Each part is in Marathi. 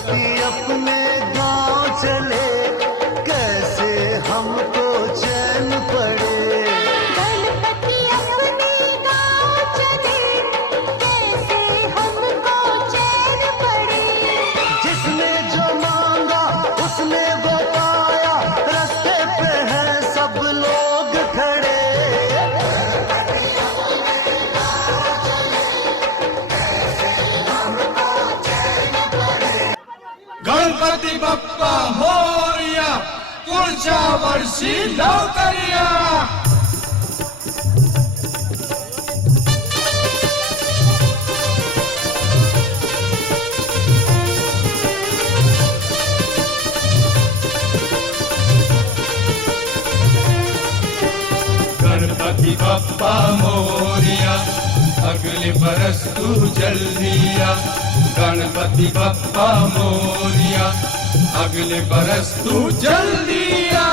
गणपति अपने गांव चले, कैसे हमको चैन पड़े। गणपति अपने गांव चले, कैसे हमको चैन पड़े। जिसने जो मांगा उसने वो पाया, रास्ते पे हैं सब लोग खड़े। गणपती बाप्पा मोरया, पुढच्या वर्षी लवकर या. गणपति बप्पा मोरिया, अगले बरस तू जल्दी आ. गणपति बप्पा मोरिया, अगले बरस तू जल्दी आ.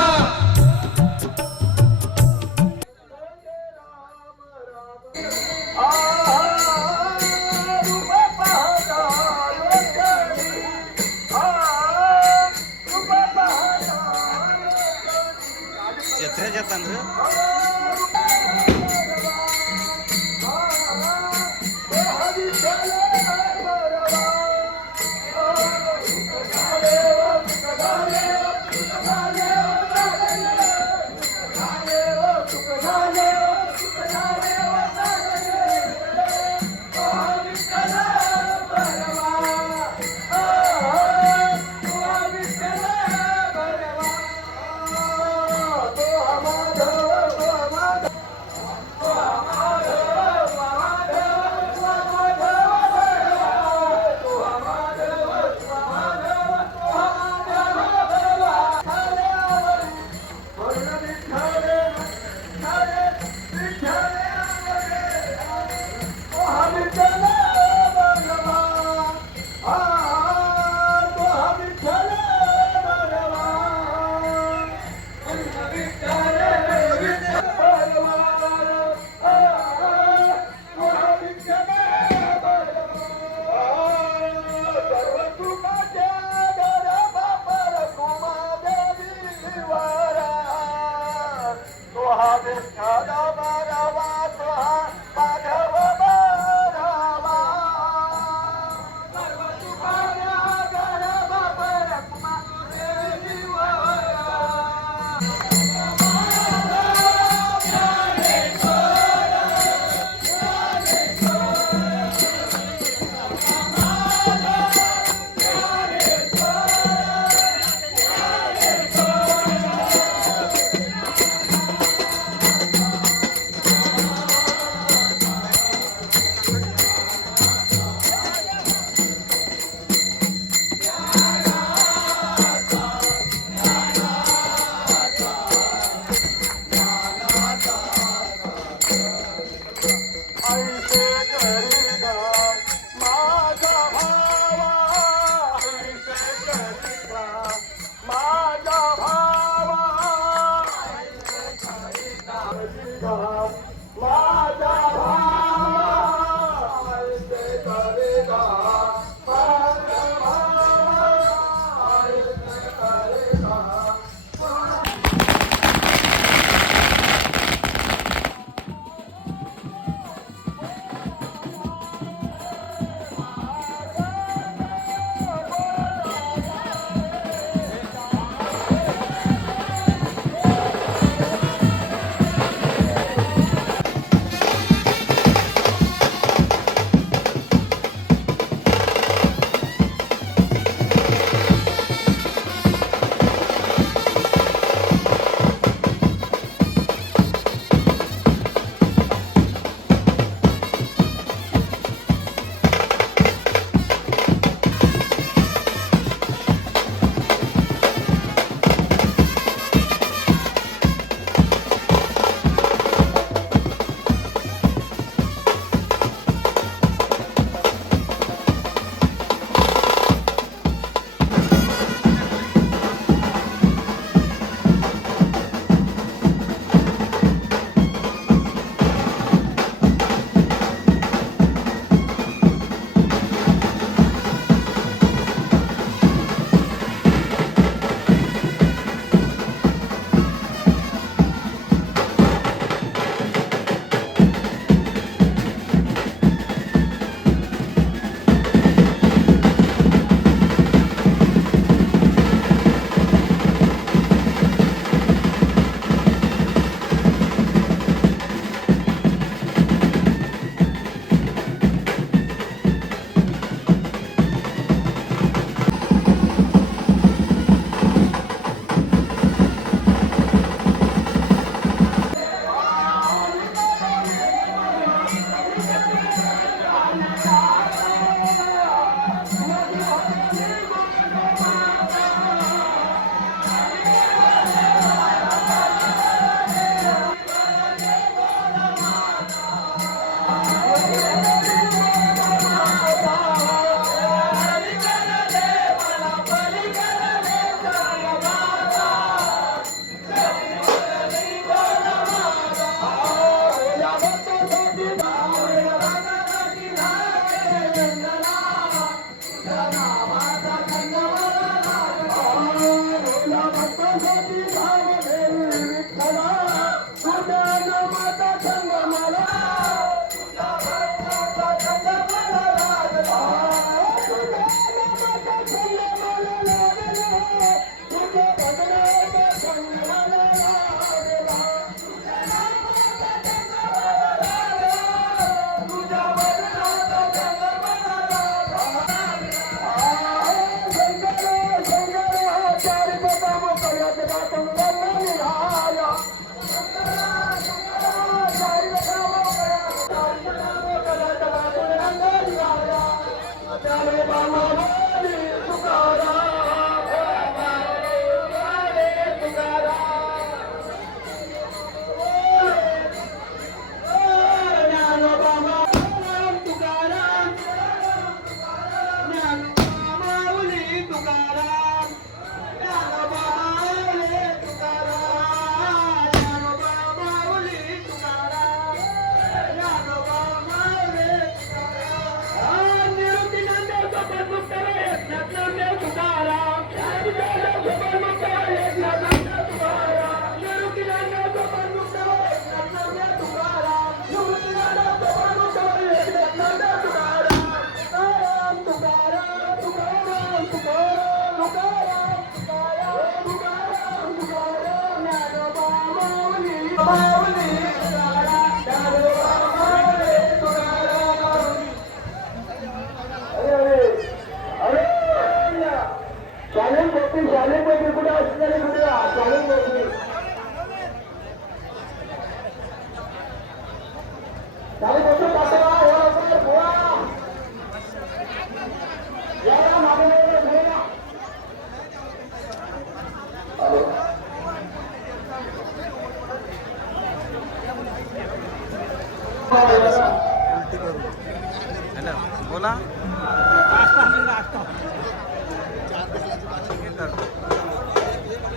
बोला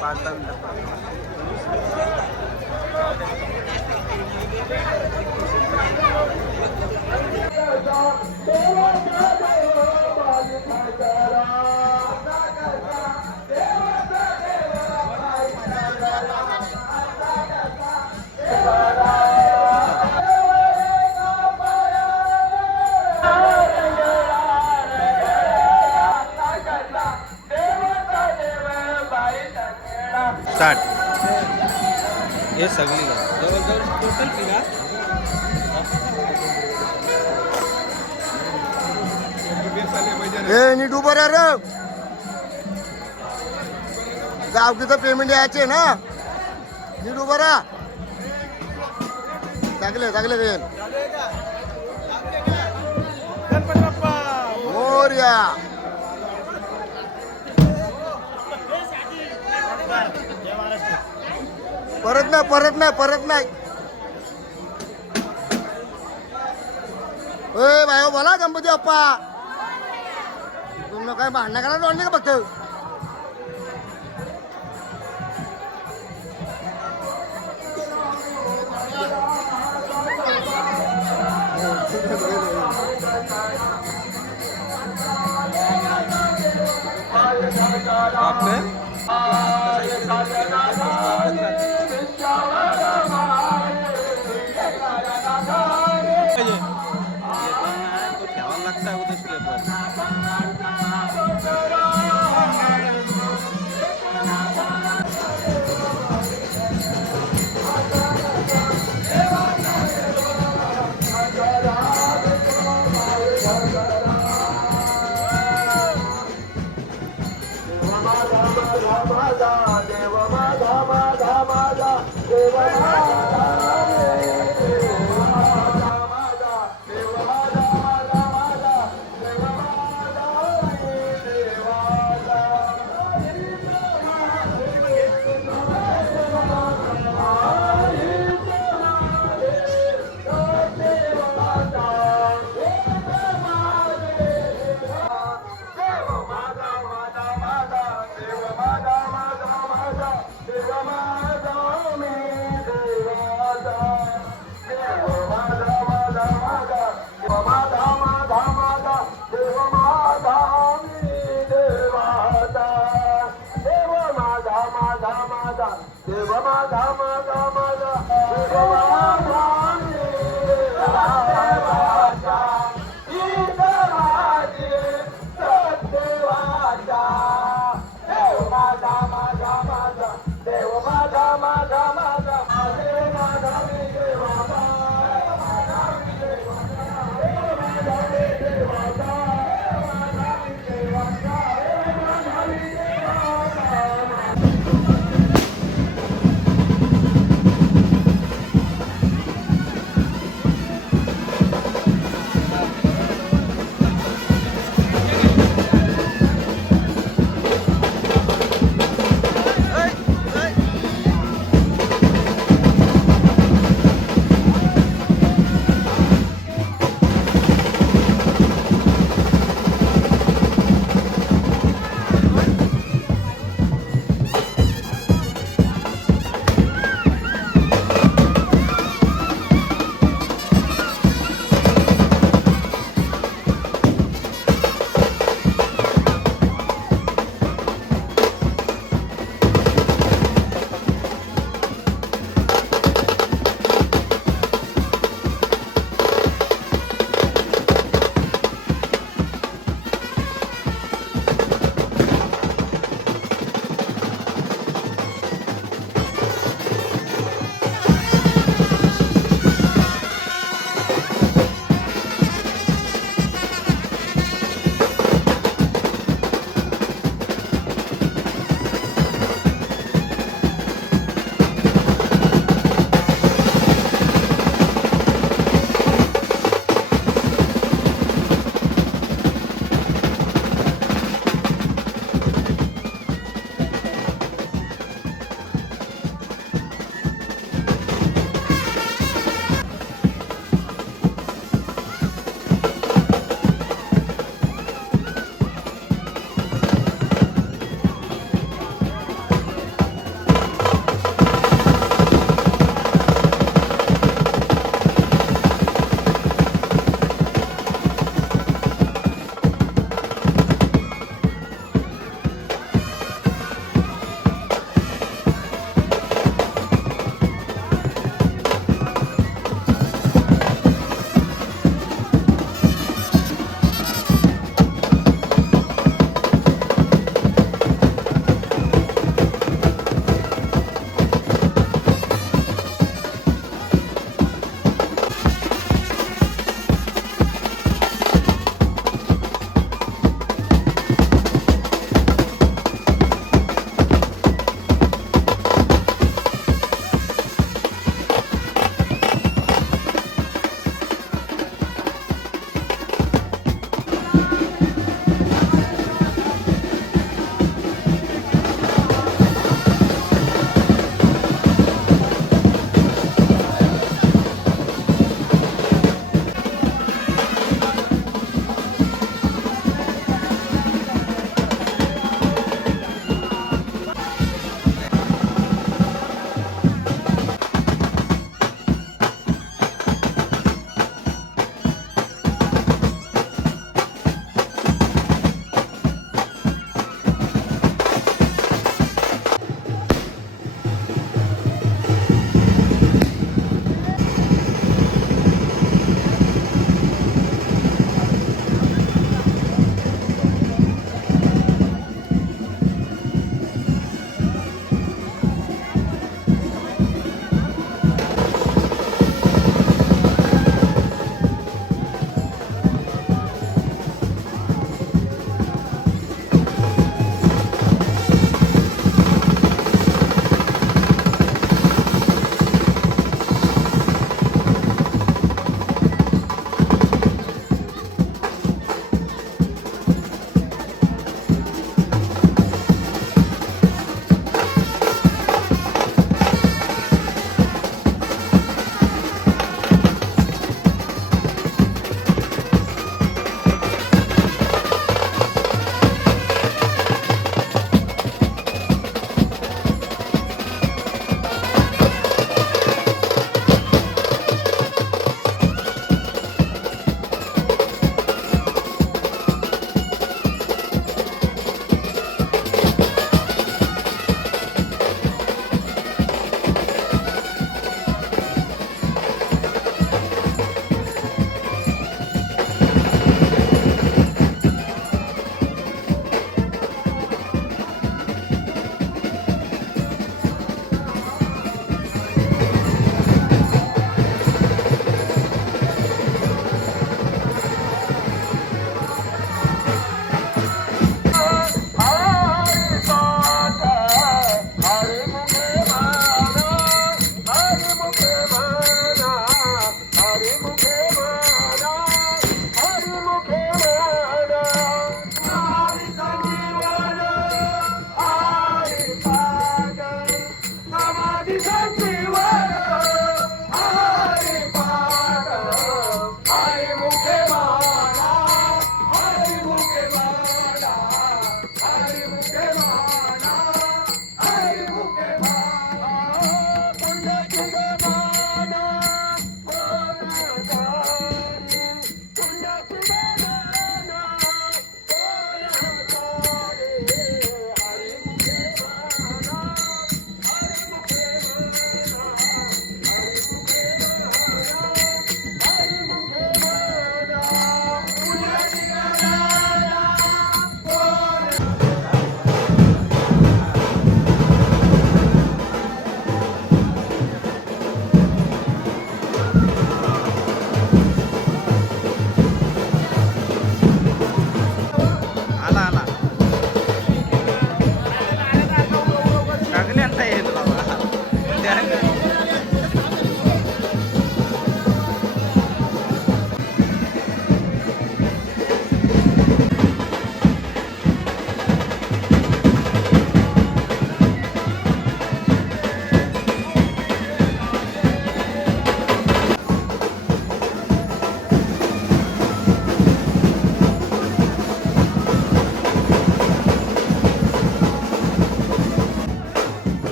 पाच दहा स्टार्ट हे सगळी जवळजवळ टोटल फिरा नीट उभं राहा रे गावकीचं पेमेंट यायचे ना नीट उभं राहा चांगले वेळ मोरया परत नाही ओय भाई बोला गणपती बाप्पा तुम्ही काय भांडणं करा दोंडी का फक्त ठेवायला लागतं उद्या स्लेपर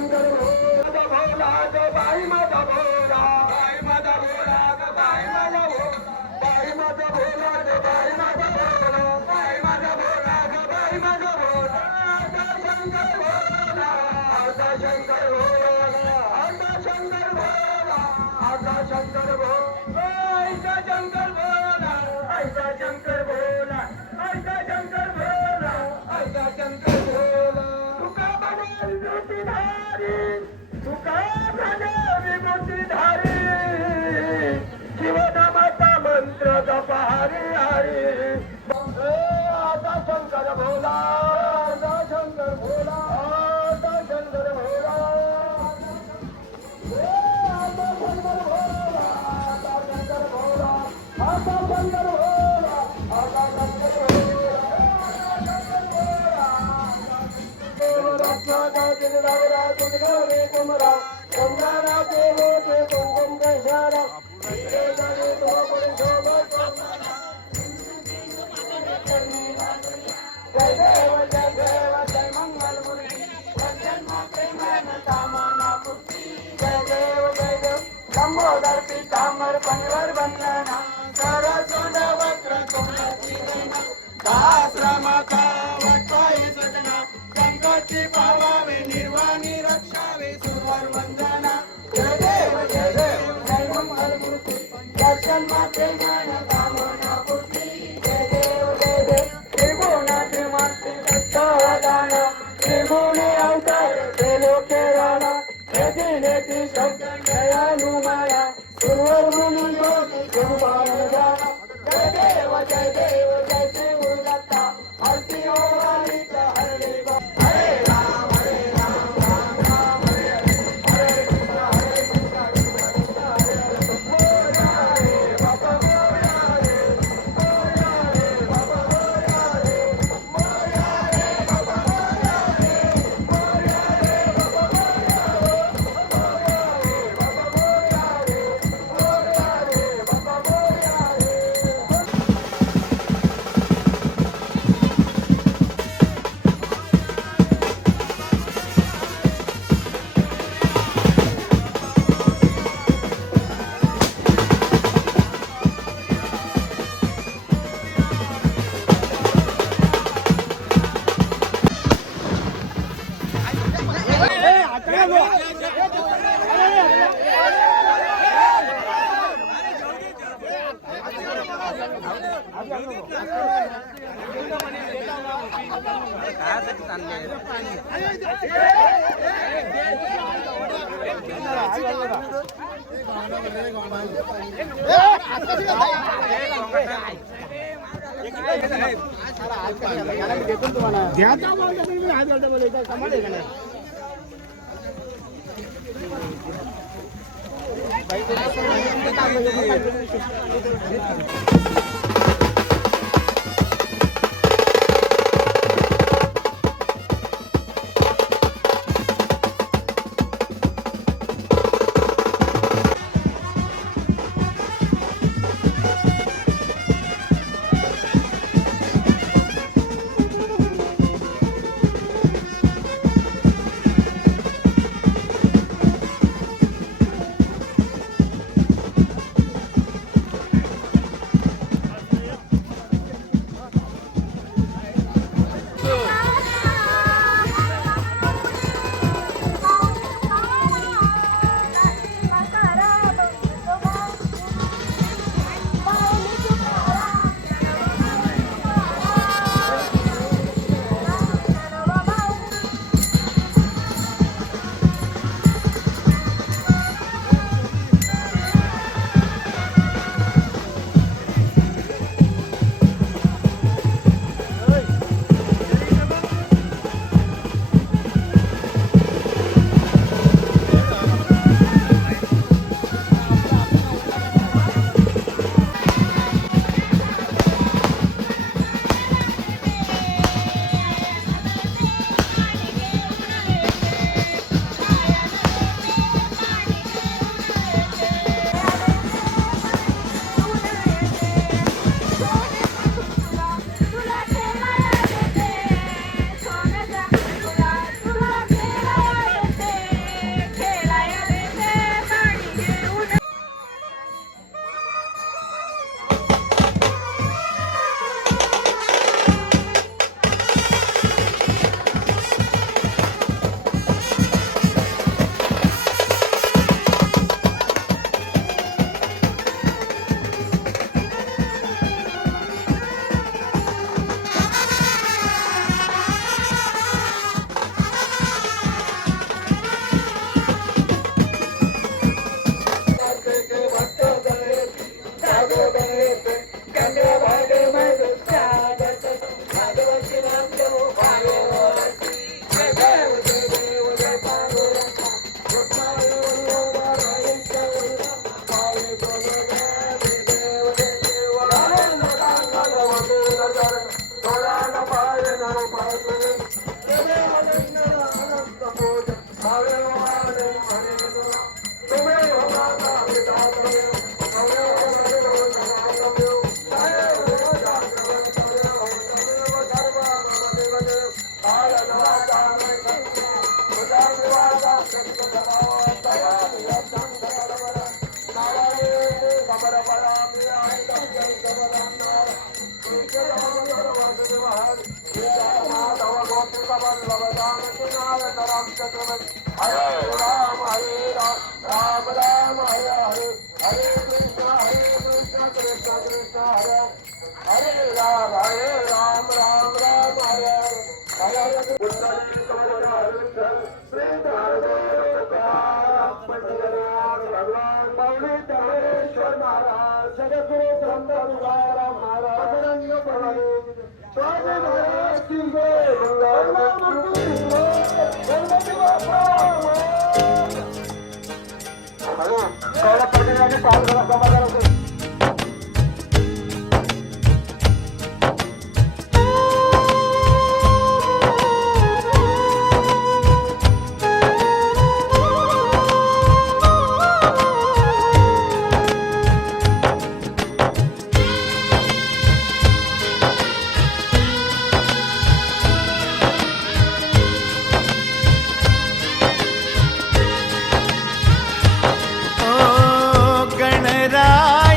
शंकर भोला भोला ग बाई माझा भोला बाई माझा भोला ग बाई माझा भोला बाई माझा भोला ग बाई माझा भोला बाई माझा भोला ग बाई माझा भोला आता शंकर भोला आता शंकर भोला आता शंकर भोला आता शंकर भोला ऐका शंकर भोला ऐका शंकर भोला ऐका शंकर भोला तुका बनेल विभूतीधारी तुका बनेल विभूतीधारी शिवनामाचा मंत्र जपारी हरी आता शंकर भोला आता शंकर भोला आता शंकर भोला आता शंकर भोला आता शंकर भोला आता शंकर भोला आता शंकर भोला कुमरा देवते कुंकुम कशारा जय देव जय मंगल मूर्ति जय देव लंबोदर पीतांबर पंचवर बंदना सरस्वत वक्र तुंगती दाश्रमाचा वटवाई सुटना संकटची पावावे निर्वाणी रक्षावे सुवर वंदना जय देव जय मंगल मूर्ति दर्शन माते ज्ञान कामना पूर्ति जय देव त्रिभुवनाची माती दत्तदान त्रिभुवने अवतार ते लोके राणा नेती शब्द दयालु माया सुरवर मुनी ज्योती सुभान जाना जय देव जय शिव दत्ता आरती हो वालीचा हरे हरे राम राम राम हरे हरे कृष्ण कृष्ण हरे हरे बाबा मोरया रे बाबा मोरया रे मोरया रे बाबा मोरया रे मोरया रे बाबा मोरया रे बाबा मोरया रे मोरया रे बाबा मोरया रे कायसाठी चालले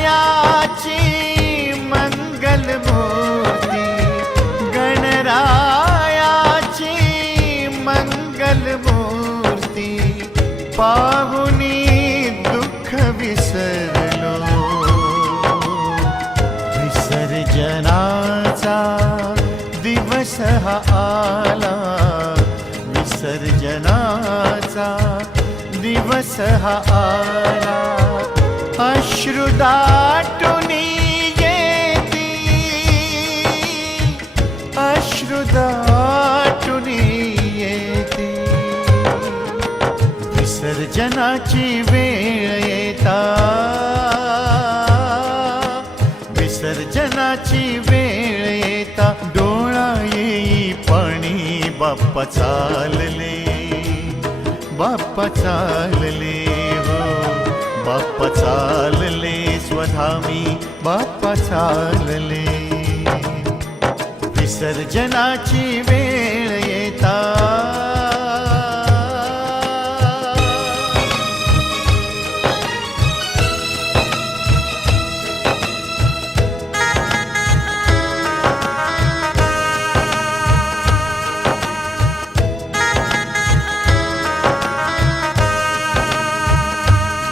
गणरायाची मंगलमूर्ती, गणरायाची मंगलमूर्ती पाहुनी दुःख विसरलो, विसर्जनाचा दिवस हा आला, विसर्जनाचा दिवस हा आला, अश्रु दाटुनी येती, अश्रु दाटुनी येती, विसर्जनाची वेळ येता, विसर्जनाची वेळ येता, डोळा येई पाणी, बाप्पा चालले, बाप्पा चालले हो, बाप्पा चालले स्वधामी, बाप्पा चालले, विसर्जनाची वेळ येता,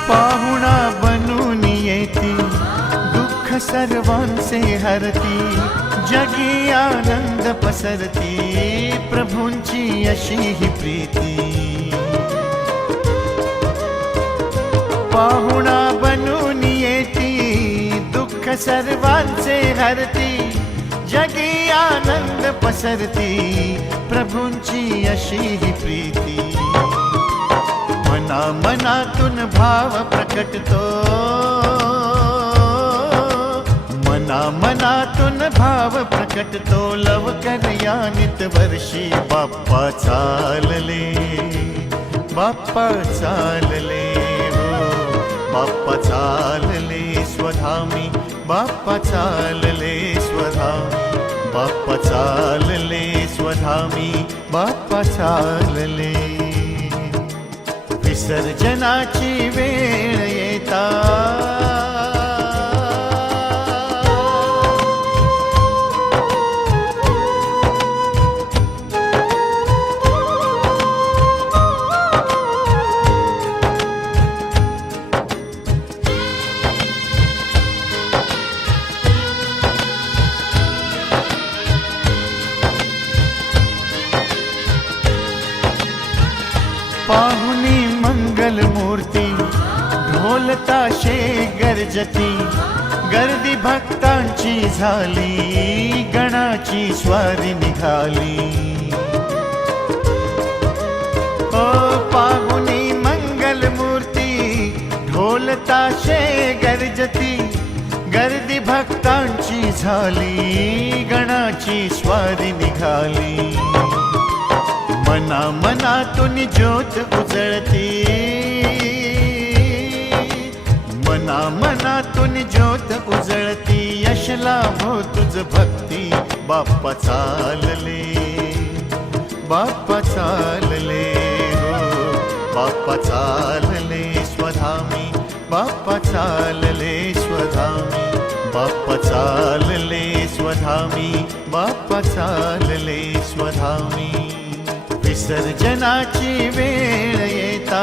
पाहुणा बनून येती, दुःख सर्वांचे हरती, जगी आनंद पसरती, प्रभूंची अशी ही प्रीती, पाहुणा बनून येती, दुःख सर्वांचे हरती, जगी आनंद पसरती, प्रभूंची अशी ही प्रीती, मना मनातून भाव प्रकटतो, मना मनातून भाव प्रकटतो, लवकर यानित वर्षी बाप्पा चालले, बाप्पा चालले हो, बाप्पा चालले स्वधामी, बाप्पा चालले स्वधामी, बाप्पा चालले स्वधामी, बाप्पा चालले, विसर्जनाची वेळ येता, पाहुनी मंगलमूर्ती, ढोल ताशे गर्जती, गर्दी भक्तांची झाली, गणाची स्वारी निघाली, ओ पाहुनी मंगलमूर्ती, ढोल ताशे गर्जती, गर्दी भक्तांची झाली, गणाची स्वारी निघाली, मना मनातून ज्योत उजळती, मना मनातून ज्योत उजळती, यश लाभो तुझ भक्ती, बाप्पा चालले, बाप्पा चालले हो, बाप्पा चालले स्वधामी, बाप्पा चालले स्वधामी, बाप्पा चालले स्वधामी, बाप्पा चालले स्वधामी, विसर्जनाची वेळ येता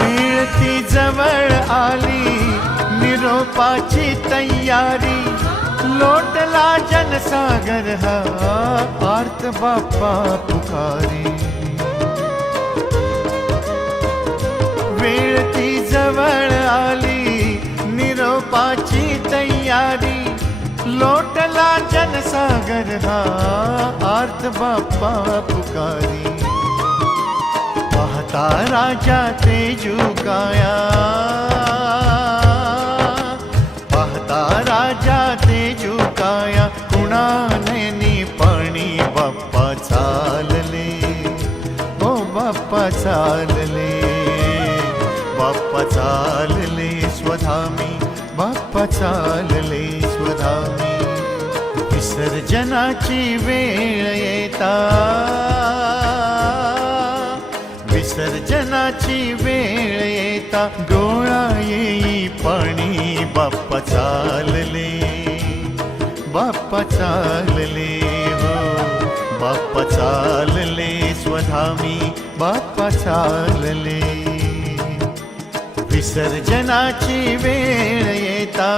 वेळ ती जवळ आली निरोपाची तयारी लोटला जनसागर हा आर्त बाप्पा पुकारी वेळ ती जवळ आली निरोपाची तयारी लोटला जनसागर हा आर्त बाप्पा पुकारी पाहता राजा तेजुकाया पाहता राजा तेजुकाया कुणा नयनी पाणी बाप्पा चालले ओ बाप्पा चालले बाप्पा चालले स्वधामी बाप्पा चालले स्वधामी विसर्जनाची वेळ येता विसर्जनाची वेळ येता डोळा येई पाणी बाप्पा चालले बाप्पा चालले हो बाप्पा चालले स्वधामी बाप्पा चालले विसर्जनाची वेळ येता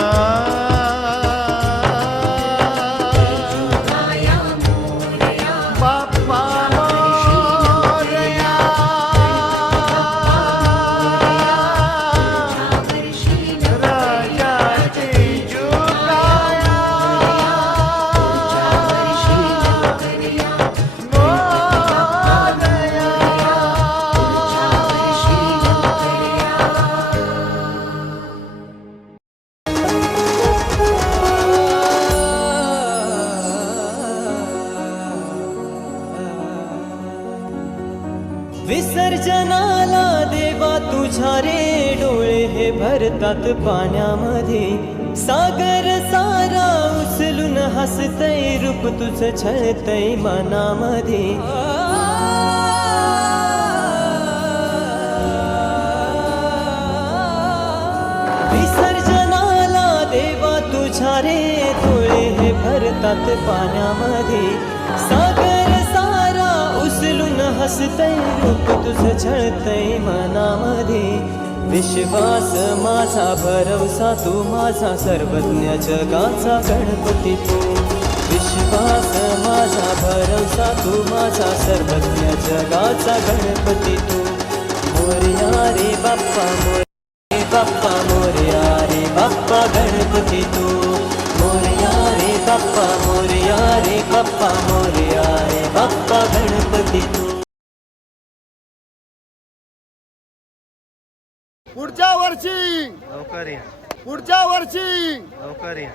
विसर्जनाला देवा तुझ्या रे डोळे हे भरतात पाण्यामध्ये सागर सारा उचलून हसतय रूप तुझं छळतय मनामध्ये विसर्जनाला देवा तुझ्या रे डोळे हे भरतात पाण्यामध्ये सागर सारा उचलून हसतय रूप तुझं छळतय मनामध्ये विश्वास माझा भरवसा तू माझा सर्वज्ञ जगाचा गणपती तू विश्वास माझा भरवसा तू माझा सर्वज्ञ जगाचा गणपती तू मोरया रे बाप्पा मोरया बाप्पा मोरया रे बाप्पा गणपती तू मोरया रे बाप्पा मोरया रे बाप्पा मोरया रे बाप्पा गणपती तू पुढच्या वर्षी लवकर या पुढच्या वर्षी लवकर या